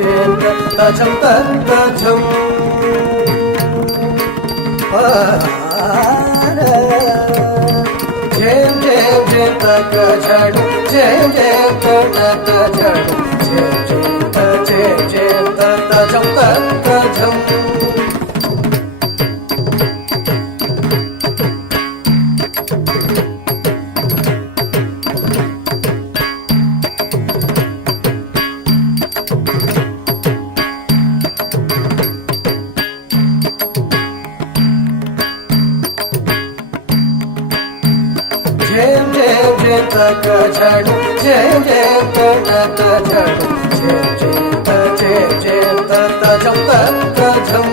జయం తజం తజం జయం జయం జయం తక జడు జయం జయం తక జడు జయం జయం తజం తజం జయం జయం జయం తక జడు జయం జయం తక జడు జయం జయం తజం తజం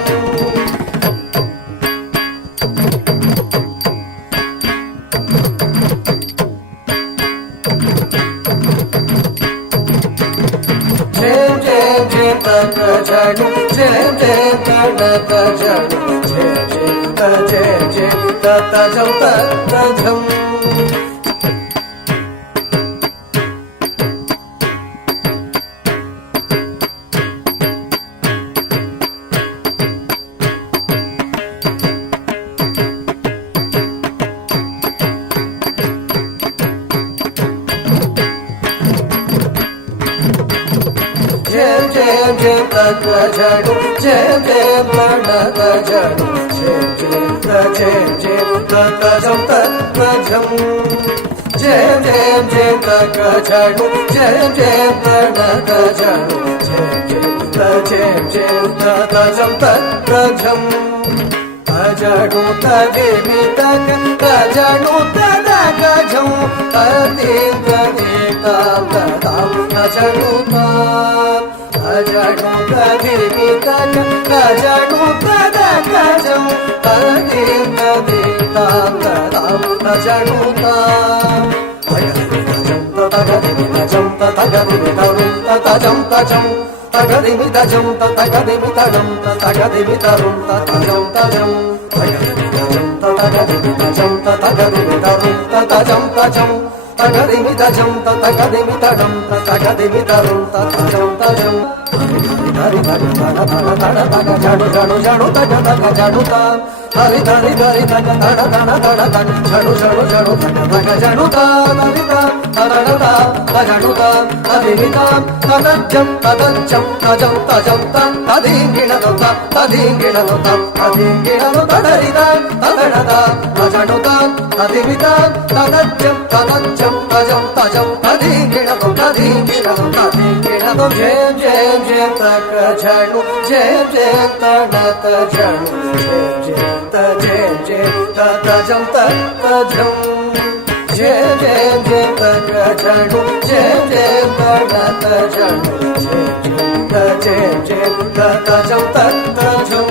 జయం జయం జయం తక జడు జయం జయం తక జడు జయం జయం తజం తజం జయం జయం జయం తక జడు జయం జయం తక జడు జయం జయం తజం తజం జయం జయం జయం తక జడు జయం జయం తక జడు జయం జయం తజం తజం అజడు తదేమి తక తజడు తదక జం తదేం తదేతాం తదాం అజడు అజడు తదేమి తక తజడు తదక జం తదేం తదేతాం తదాం అజడు తగదిమి తజం తగదిమి తరుం తజం తజం తగదిమి తజం తగదిమి తరం తగదిమి తరుం తజం తజం తగదిమి తజం తగదిమి తరుం తజం తజం తగదిమి తజం తగదిమి తరం తగదిమి తరుం తజం తజం హరి హరి తగ తగ తగ తగ జడు జడు జడు తగ తగ జడు తా హరి హరి హరి తగ తగ తగ తగ తగ జడు జడు జడు తగ తగ జడు తా హరి తా తగ తా తగడు తా హరి తా తగజం తగజం తజం తజం తా తదింగిణ తా తదింగిణ తా తదింగిణ తడరి తా తగడ తా తజడు తా తదిమి తా తగజం తగజం తజం తజం తదింగిణ తదింగిణ తదింగిణ జయం జయం జయం తక జడు జయం జయం తడక జడు జయం జయం తజం తజం జయం జయం జయం తక జడు జయం జయం తడక జడు జయం జయం తజం తజం